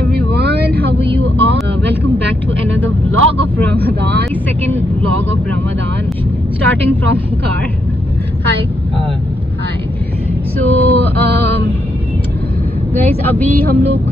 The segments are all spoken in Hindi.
everyone, how are you all? Welcome back to another vlog of Ramadan, second vlog of Ramadan, starting from car. Hi. Hi. So guys, अभी हम लोग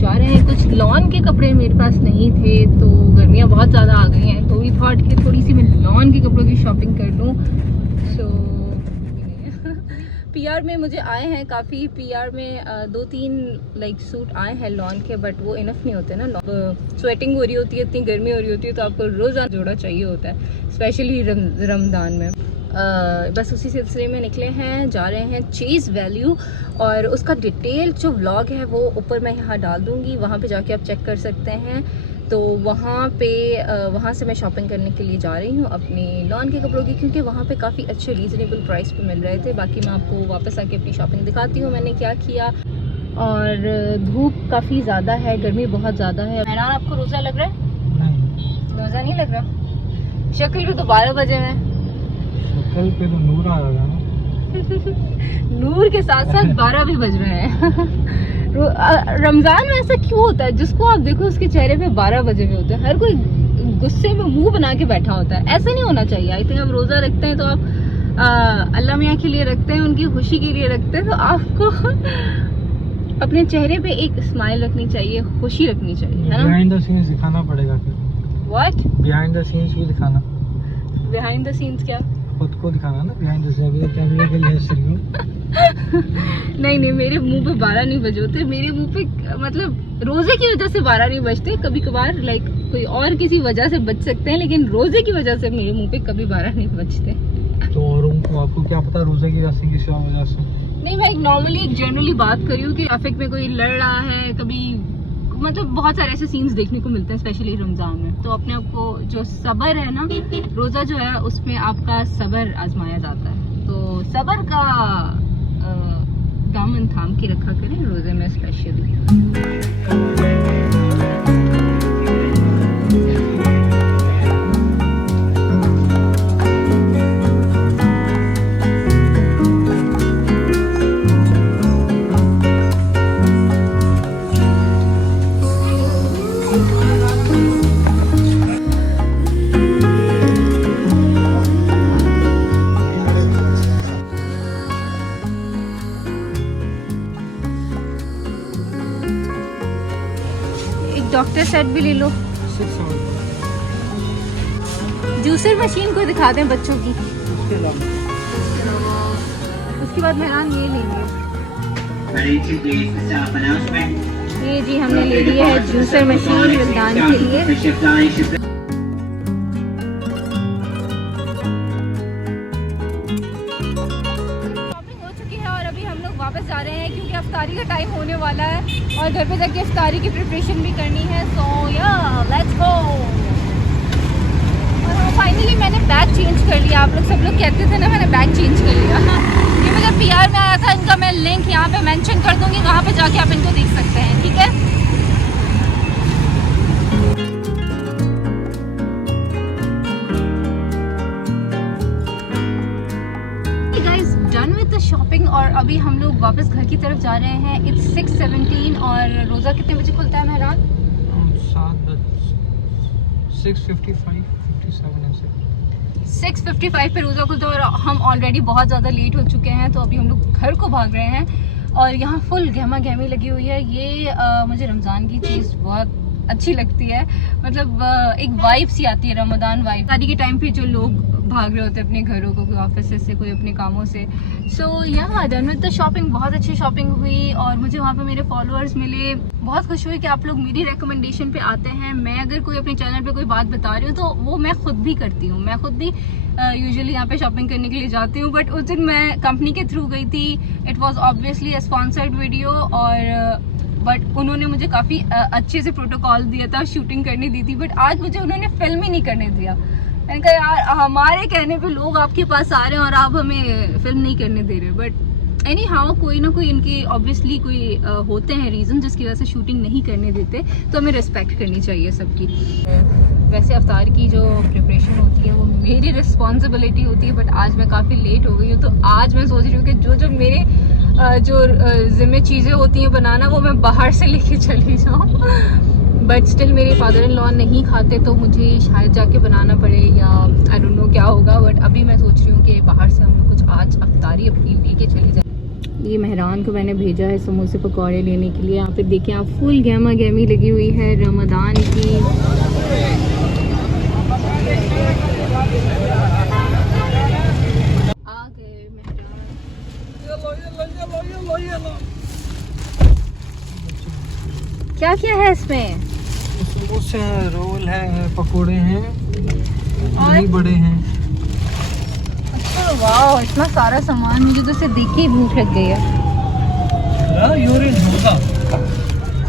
जा रहे हैं। कुछ लॉन के कपड़े मेरे पास नहीं थे, तो गर्मियाँ बहुत ज़्यादा आ गई हैं, तो वी थॉट कि थोड़ी सी मैं लॉन के कपड़ों की शॉपिंग कर लूँ। सो पीआर में मुझे आए हैं काफ़ी, पीआर में 2-3 लाइक सूट आए हैं लॉन के, बट वो इनफ नहीं होते ना। स्वेटिंग हो रही होती है, इतनी गर्मी हो रही होती है, तो आपको रोज़ाना जोड़ा चाहिए होता है, स्पेशली रमज़ान में। बस उसी सिलसिले में निकले हैं, जा रहे हैं चीज़ वैल्यू, और उसका डिटेल जो व्लॉग है वो ऊपर मैं यहाँ डाल दूँगी, वहाँ पे जाके आप चेक कर सकते हैं। तो वहाँ से मैं शॉपिंग करने के लिए जा रही हूँ अपनी लॉन के कपड़ों की, क्योंकि वहाँ पे काफ़ी अच्छे रीज़नेबल प्राइस पे मिल रहे थे। बाकी मैं आपको वापस आके अपनी शॉपिंग दिखाती हूँ मैंने क्या किया। और धूप काफ़ी ज़्यादा है, गर्मी बहुत ज़्यादा है। मेहरान, आपको रोज़ा लग रहा है? रोज़ा नहीं लग रहा? शक्ल पे तो 12 बजे में, शक्ल पे तो नूर आ रहा है ना। नूर के साथ साथ 12 भी बज रहे हैं। रमजान में ऐसा क्यों होता है? जिसको आप देखो उसके चेहरे पे 12 बजे हुए होते हैं, हर कोई गुस्से में मुंह बना के बैठा होता है। ऐसा नहीं होना चाहिए। आई थिंक आप रोजा रखते हैं तो आप अल्लाह मियाँ के लिए रखते हैं, उनकी खुशी के लिए रखते हैं, तो आपको अपने चेहरे पे एक स्माइल रखनी चाहिए, खुशी रखनी चाहिए, है ना। बिहाइंड द सीन्स दिखाना पड़ेगा फिर। व्हाट? बिहाइंड द सीन्स भी दिखाना। बिहाइंड द सीन्स क्या? खुद को दिखाना ना, बिहाइंड द सीन्स। कैमरे के लिए सही हो। नहीं, मेरे मुंह पे 12 नहीं बजे होते। मेरे मुंह पे मतलब रोजे की वजह से 12 नहीं बजते, कभी कभार लाइक कोई और किसी वजह से बच सकते हैं, लेकिन रोजे की वजह से मेरे मुंह पे कभी 12 नहीं बजते। तो और उनको आपको क्या पता रोजे की वजह से किसी और वजह से? नहीं, मैं एक नॉर्मली एक जनरली बात कर रही हूँ कि ट्रैफिक में कोई लड़ रहा है, कभी मतलब बहुत सारे ऐसे सीन्स देखने को मिलते हैं स्पेशली रमजान में। तो अपने आप को जो सब्र है ना, रोजा जो है उसमें आपका सब्र आजमाया जाता है, तो सब्र का दामन थाम के रखा करें रोजे में स्पेशली। डॉक्टर सेट भी ले लो। जूसर मशीन को दिखा दें बच्चों की, उसके बाद मेहरान ये लेंगे। ये जी हमने ले लिया है जूसर मशीन रमजान के लिए। वापस जा रहे हैं क्योंकि इफ्तारी का टाइम होने वाला है, और घर पे जाके इफ्तारी की प्रिपरेशन भी करनी है। सो या लेट्स गो। और फाइनली मैंने बैग चेंज कर लिया। आप लोग सब लोग कहते थे ना, मैंने बैग चेंज कर लिया। ये मुझे पीआर में आया था, इनका मैं लिंक यहाँ पे मेंशन कर दूँगी, वहाँ पे जाके आप इनको देख सकते हैं, ठीक है। शॉपिंग, और अभी हम लोग वापस घर की तरफ जा रहे हैं। इट्स 6:17 और रोज़ा कितने बजे खुलता है मेहरान? 6:55 पे रोज़ा खुलता है, और हम ऑलरेडी बहुत ज़्यादा लेट हो चुके हैं, तो अभी हम लोग घर को भाग रहे हैं। और यहाँ फुल गहमा गहमी लगी हुई है। ये मुझे रमज़ान की चीज़ बहुत अच्छी लगती है, मतलब एक वाइब सी आती है, रमज़ान वाइब। शादी के टाइम पे जो लोग भाग रहे होते हैं अपने घरों को, कोई ऑफिस से, कोई अपने कामों से। सो यहाँ डन विद द शॉपिंग। बहुत अच्छी शॉपिंग हुई, और मुझे वहाँ पे मेरे फॉलोअर्स मिले। बहुत खुश हुई कि आप लोग मेरी रिकमेंडेशन पे आते हैं। मैं अगर कोई अपने चैनल पे कोई बात बता रही हूँ तो वो मैं खुद भी करती हूँ। मैं खुद भी यूजुअली यहाँ पे शॉपिंग करने के लिए जाती हूँ, बट उस दिन मैं कंपनी के थ्रू गई थी। It was obviously a sponsored video, और बट उन्होंने मुझे काफ़ी अच्छे से प्रोटोकॉल दिया था, शूटिंग करने दी थी। बट आज मुझे उन्होंने फिल्म ही नहीं करने दिया। मैंने कहा यार, हमारे कहने पे लोग आपके पास आ रहे हैं और आप हमें फिल्म नहीं करने दे रहे। बट एनी हाउ कोई ना कोई इनके ऑब्वियसली कोई होते हैं रीज़न जिसकी वजह से शूटिंग नहीं करने देते, तो हमें रिस्पेक्ट करनी चाहिए सबकी। वैसे अफ्तार की जो प्रिपरेशन होती है वो मेरी रिस्पॉन्सिबिलिटी होती है, बट आज मैं काफ़ी लेट हो गई हूँ, तो आज मैं सोच रही हूँ कि जो जो मेरे जो जिम्मे चीज़ें होती हैं बनाना वो मैं बाहर से लेके चली जाऊँ। बट स्टिल मेरे फादर इन लॉ नहीं खाते तो मुझे शायद जाके बनाना पड़े या आई डोंट नो क्या होगा। बट अभी मैं सोच रही हूँ कि बाहर से हम कुछ आज अफ्तारी अपनी लेके चली जाए। ये मेहरान को मैंने भेजा है समोसे पकौड़े लेने के लिए। यहाँ पे देखिए आप फुल गहमा गहमी लगी हुई है रमदान की। आ गए मेहरान। क्या क्या है इसमें? समोसे हैं, रोल है, पकोड़े हैं, दही बड़े हैं। अच्छा वाह, इतना सारा सामान, मुझे तो इसे देख के ही भूख लग गई है।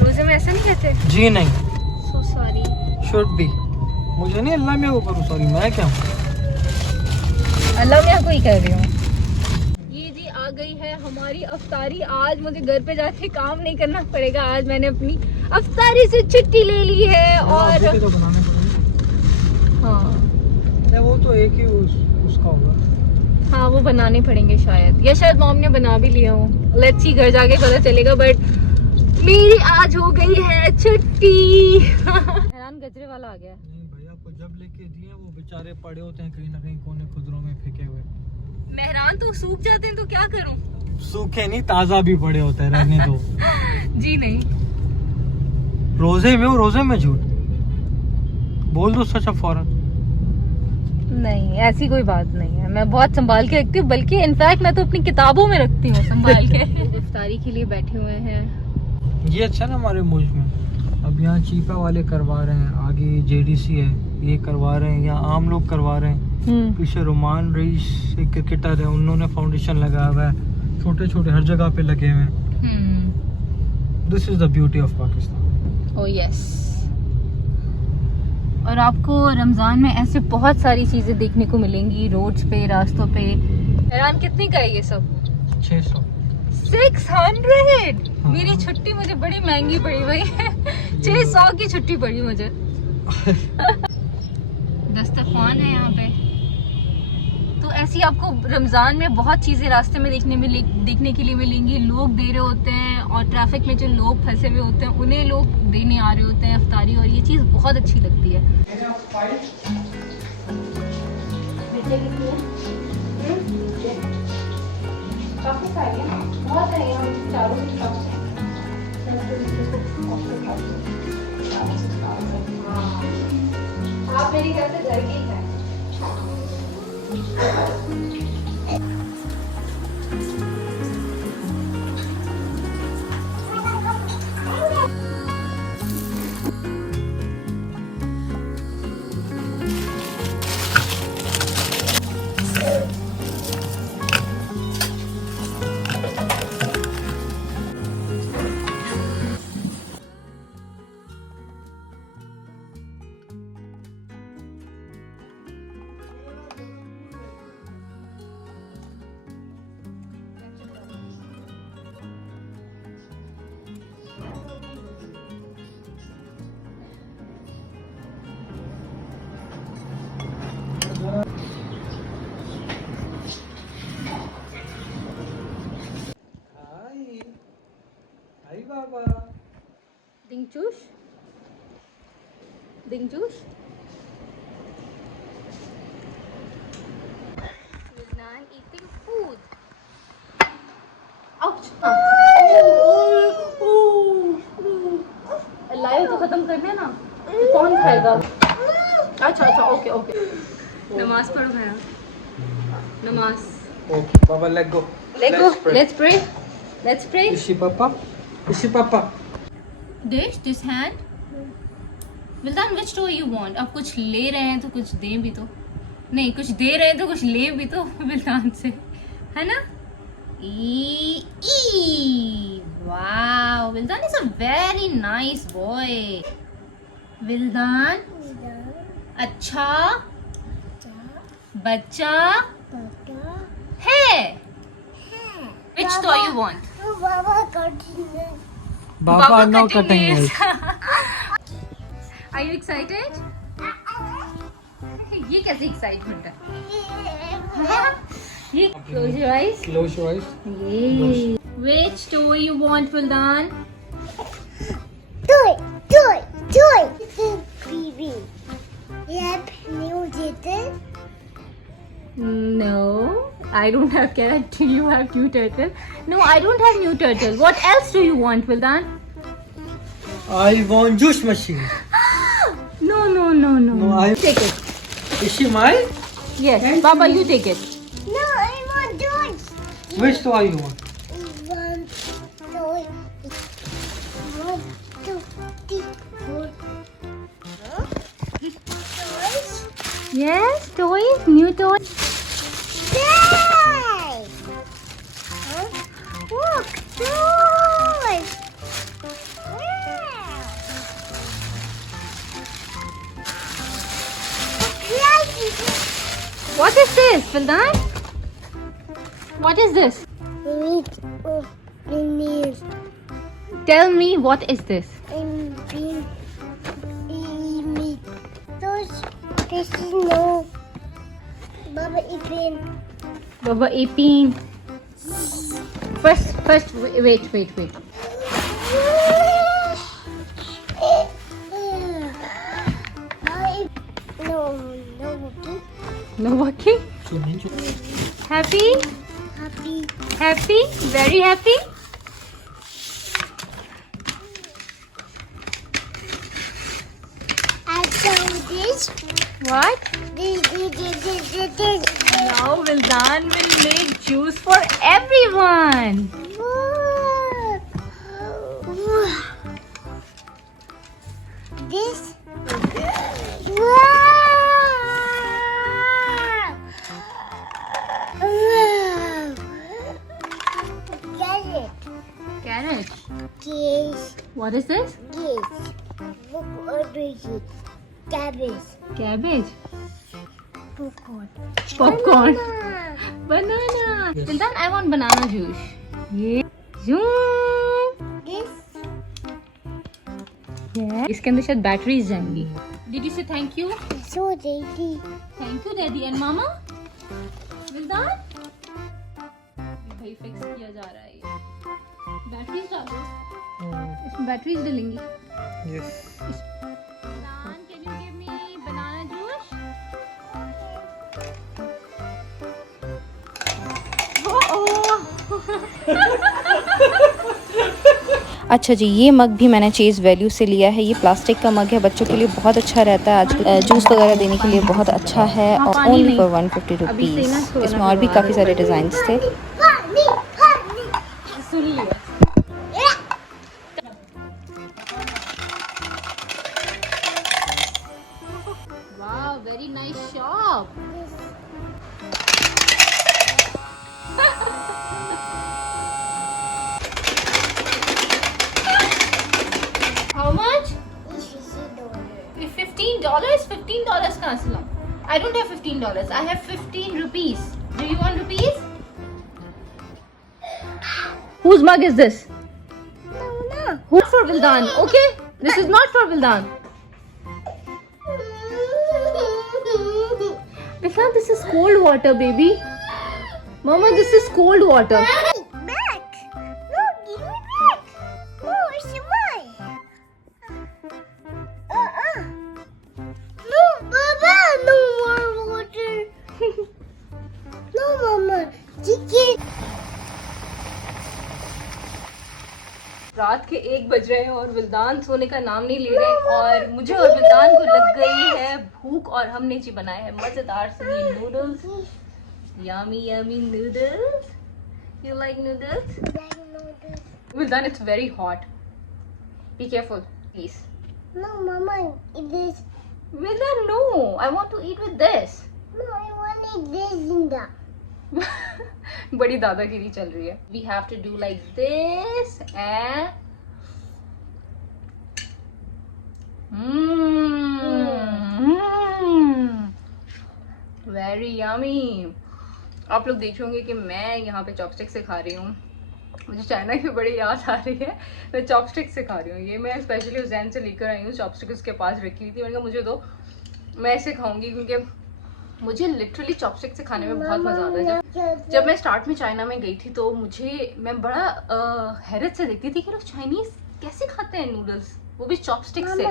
रोजे में ऐसा नहीं कहते? जी नहीं, सो सॉरी। Should be. मुझे नहीं, अल्लाह में ऊपर सॉरी, मैं क्या अल्लाह में को ही कर रही हूँ। ये जी आ गई है हमारी अफ्तारी। आज मुझे घर पे जाके काम नहीं करना पड़ेगा। आज मैंने अपनी अफ्तारी से छुट्टी ले ली है। और तो बनाने पड़ेंगे। हाँ वो तो एक ही उसका होगा। हाँ वो बनाने पड़ेंगे शायद, या शायद मॉम ने बना भी लिया हो। लेट्स सी, घर जाके पता चलेगा। बट मेरी आज हो गई है छुट्टी। हैरान गजरे वाला आ गया। नहीं भैया को जब लेके दिए वो बेचारे पड़े होते हैं कहीं ना कहीं कोने खुदरों में फेंके हुए। मेहरान तो सूख जाते हैं तो क्या करूं? सूखे नहीं, ताजा भी पड़े होते हैं, रहने दो। जी नहीं, रोजे में हो, रोजे में झूठ बोल दो सच फौरन। नहीं ऐसी कोई बात नहीं है। मैं बहुत संभाल के रखती हूँ, बल्कि इनफैक्ट मैं तो अपनी किताबों में रखती हूँ संभाल के। इफ्तारी के लिए बैठे हुए हैं। ये अच्छा ना हमारे मुल्क में। अब यहाँ चीपा वाले करवा रहे हैं, आगे जेडीसी है ये करवा रहे हैं, यहाँ आम लोग करवा रहे हैं। पीछे रोमान रईस एक क्रिकेटर है, उन्होंने फाउंडेशन लगाया हुआ है। छोटे छोटे हर जगह पे लगे हुए हैं। This is the beauty of Pakistan. Oh yes. और आपको रमजान में ऐसे बहुत सारी चीजें देखने को मिलेंगी रोड्स पे, रास्तों पे। हैरान कितने का है ये सब? 600। 600। मेरी छुट्टी मुझे बड़ी महंगी पड़ी भाई। 600 की छुट्टी पड़ी मुझे। दस्तरखान है यहाँ पे। तो ऐसी आपको रमजान में बहुत चीजें रास्ते में देखने के लिए मिलेंगी। लोग दे रहे होते हैं और ट्रैफिक में जो लोग फंसे हुए होते हैं उन्हें लोग देने आ रहे होते हैं अफ्तारी, और ये चीज बहुत अच्छी लगती है। काफी सारी है, बहुत है, हम चारों के साथ। आप मेरी घर से घर के ही हैं। Dingchush? Dingchush? Milnan eating food. Ouch! Live तो खत्म करने ना, कौन खाएगा? अच्छा अच्छा, ओके ओके। नमाज पढ़ो भैया, नमाज। Okay, Baba, let go. Let's pray. Let's pray. Ishi Papa. Ishi Papa. This hand. विल्दान, which toy you want? अब कुछ ले रहे हैं तो कुछ दें भी तो, नहीं कुछ दे रहे हैं तो कुछ ले भी तो विल्दान से, है ना? Wow, विल्दान is a very nice boy. विल्दान अच्छा बच्चा है। Which toy you want? Baba now cutting nails. Are you excited? ये कैसे एक्साइटमेंट है? ये close your eyes. Close your eyes. ये Which toy you want, Vildan? Toy. This is baby. You have new turtle? No, I don't have cat. Do you have new turtle? No, I don't have new turtle. What else do you want, Vildan? I want juice machine. No. No, I- Take it. Is she mine? Yes, Thank Baba, you. you take it. No, I want toys. Which toy you want? One toy. 1, 2, 3, 4. Toys. Yes, toys, new toys. Yay! Look, toys. Wow. What is this, Vildan? What is this? We need Tell me, what is this? those. This is no. Baba Ipin. Baba 18. First, wait. No. No working? Happy? Happy. Very happy? I saw this. What? This. Now Vildan will make juice for everyone. This. Get it. Carrot. Yes. What is this? Yes. Look over it. Cabbage. Cabbage. Popcorn. Popcorn. Banana. Banana. Vildan, I want banana juice. Yeah. Zoom. This. Yeah. इसके अंदर शायद बैटरीज जाएंगी. Did you say thank you? So daddy. Thank you, Daddy and Mama. Vildan. भाई फिक्स किया जा रहा है ये. बैटरीज डालो. इसमें batteries डलेंगी. Yes. Vildan, can you give me banana juice? अच्छा जी, ये मग भी मैंने चेज़ वैल्यू से लिया है। ये प्लास्टिक का मग है, बच्चों के लिए बहुत अच्छा रहता है। आजकल जूस वगैरह देने के लिए बहुत अच्छा है और ओनली फॉर 150 रुपीज़। इसमें और भी काफ़ी सारे डिज़ाइंस थे। सुन लिया. Wow, very nice shop. How much? $15? $15 कहाँ से लाऊं? I don't have $15. I have 15 rupees. Do you want rupees? Whose mug is this? No. Who's for Vildan? Okay, this is not for Vildan. Vildan, this is cold water, baby. Mama, this is cold water. Back. No, give me back. No, it's mine. No, Baba, no more water. No, Mama. Chicken. रात के 1 बज रहे हैं और विल्दान सोने का नाम नहीं ले रहे और मुझे और विल्दान को लग गई है भूख और हमने जी बनाए हैं मजेदार से ये noodles. Yummy noodles. You like noodles? Vildan, it's very hot. Be careful, please. No, Mama, it is. Vildan, no. I want to eat with this. No, I want it this in the. बड़ी दादागिरी चल रही है. We have to do like this and very yummy. आप लोग देख होंगे कि मैं यहाँ पे चॉपस्टिक से खा रही हूँ. मुझे चाइना की बड़ी याद आ रही है. मैं चॉपस्टिक से खा रही हूँ. ये मैं स्पेशली उज्जैन से लेकर आई हूँ. चॉपस्टिक उसके पास रखी हुई थी. मैंने कहा मुझे दो, मैं ऐसे खाऊंगी क्योंकि मुझे लिटरली चॉपस्टिक से खाने में बहुत मजा आता है। जब मैं स्टार्ट में चाइना में गई थी तो मैं बड़ा हैरत से देखती थी कि लोग चाइनीज कैसे खाते हैं नूडल्स, वो भी चॉपस्टिक से।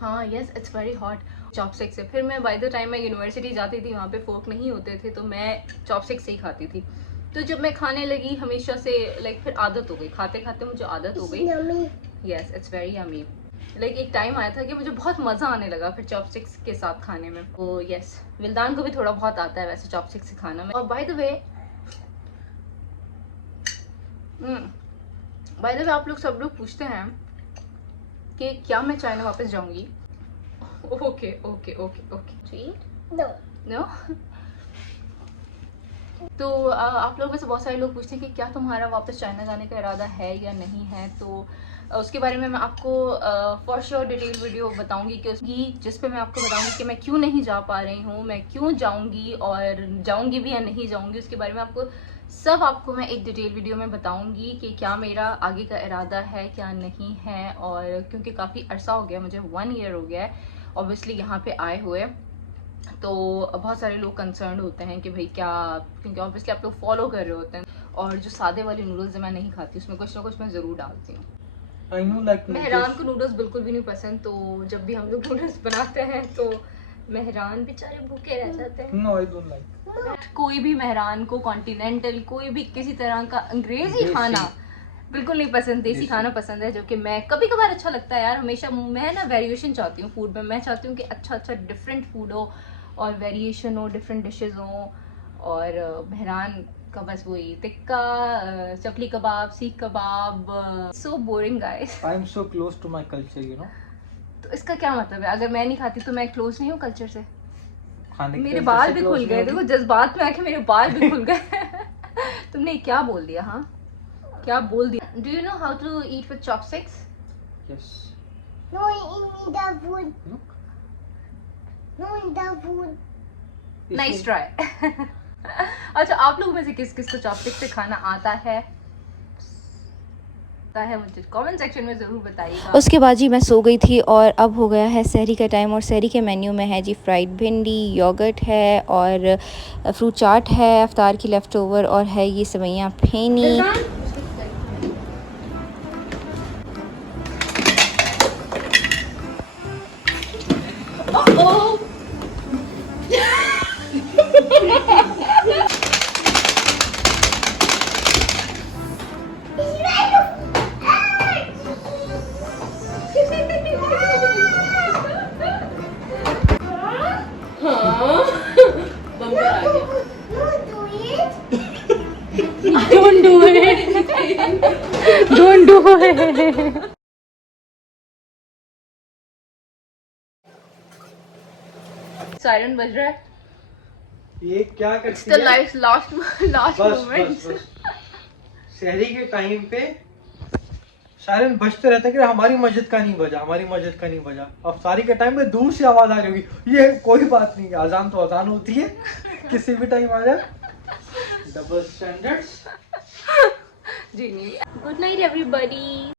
हाँ yes, it's very hot chopstick से। फिर मैं बाय द टाइम मैं यूनिवर्सिटी जाती थी, वहाँ पे फोर्क नहीं होते थे, तो मैं चॉपस्टिक से ही खाती थी। तो जब मैं खाने लगी हमेशा से लाइक फिर आदत हो गई, खाते खाते मुझे आदत हो गई। Yes, it's very yummy. Like एक टाइम आया था कि मुझे बहुत मज़ा आने लगा फिर चॉपस्टिक्स के साथ खाने में। तो यस, विल्दान को भी थोड़ा बहुत आता है वैसे चॉपस्टिक्स से खाना में। और बाय द वे आप लोग सब लोग पूछते हैं कि क्या मैं चाइना वापस जाऊंगी। Okay okay okay okay, no. तो आप लोग में से बहुत सारे लोग पूछते हैं कि क्या तुम्हारा वापस चाइना जाने का इरादा है या नहीं है। तो उसके बारे में मैं आपको फॉर श्योर डिटेल वीडियो बताऊंगी कि उसकी, जिस पे मैं आपको बताऊंगी कि मैं क्यों नहीं जा पा रही हूँ, मैं क्यों जाऊंगी और जाऊंगी भी या नहीं जाऊंगी। उसके बारे में आपको मैं एक डिटेल वीडियो में बताऊंगी कि क्या मेरा आगे का इरादा है क्या नहीं है। और क्योंकि काफ़ी अरसा हो गया, मुझे 1 ईयर हो गया है ऑब्वियसली यहाँ पे आए हुए, तो बहुत सारे लोग कंसर्न होते हैं कि भाई क्या, क्योंकि ऑब्वियसली आप लोग फॉलो कर रहे होते हैं। और जो सादे वाले नूडल्स मैं नहीं खाती, उसमें कुछ ना कुछ मैं ज़रूर डालती हूँ। मेहरान को नूडल्स बिल्कुल भी नहीं पसंद, तो जब भी हम लोग नूडल्स बनाते हैं तो मेहरान बेचारे भूखे रह जाते हैं। No, I don't like. कोई भी मेहरान को कॉन्टिनेंटल, कोई भी किसी तरह का अंग्रेजी खाना बिल्कुल नहीं पसंद, देसी खाना पसंद है, जो कि मैं कभी कभार अच्छा लगता है यार। हमेशा मैं ना वेरिएशन चाहती हूँ फूड में, मैं चाहती हूँ कि अच्छा डिफरेंट फूड हो और वेरिएशन हो, डिफरेंट डिशेज हो। और मेहरान का बस वही tikka, chakli kebab, seekh kebab, so boring guys. I am so close to my culture, you know. तो इसका क्या मतलब है, अगर मैं नहीं खाती तो मैं क्लोज नहीं हूँ कल्चर से। खाने मेरे बाल भी खुल गए, देखो जज्बात में आके मेरे बाल भी खुल गए। तुमने क्या बोल दिया? हाँ क्या बोल दिया? Do you know how to eat with chopsticks? Yes. No, in the wood. Look. No, in the wood. Nice try. अच्छा, आप लोगों में से किस किस को चॉपस्टिक से खाना आता है मुझे कमेंट सेक्शन में ज़रूर बताइएगा। उसके बाद जी मैं सो गई थी और अब हो गया है सहरी का टाइम। और सहरी के मेन्यू में है जी फ्राइड भिंडी, योगर्ट है और फ्रूट चाट है, अफ्तार की लेफ़्ट ओवर, और है ये सेवइयाँ फेनी। Don't do it. Don't do it. Siren बज रहा है। ये क्या करती It's the है? last बस moment. शहरी के टाइम पे सायरन बजते रहते हैं कि हमारी मस्जिद का नहीं बजा, हमारी मस्जिद का नहीं बजा। अब सारी के टाइम में दूर से आवाज आ रही होगी, ये कोई बात नहीं, अजान तो अजान होती है, किसी भी टाइम आ जाए। Double standards. जी नहीं। Good night everybody.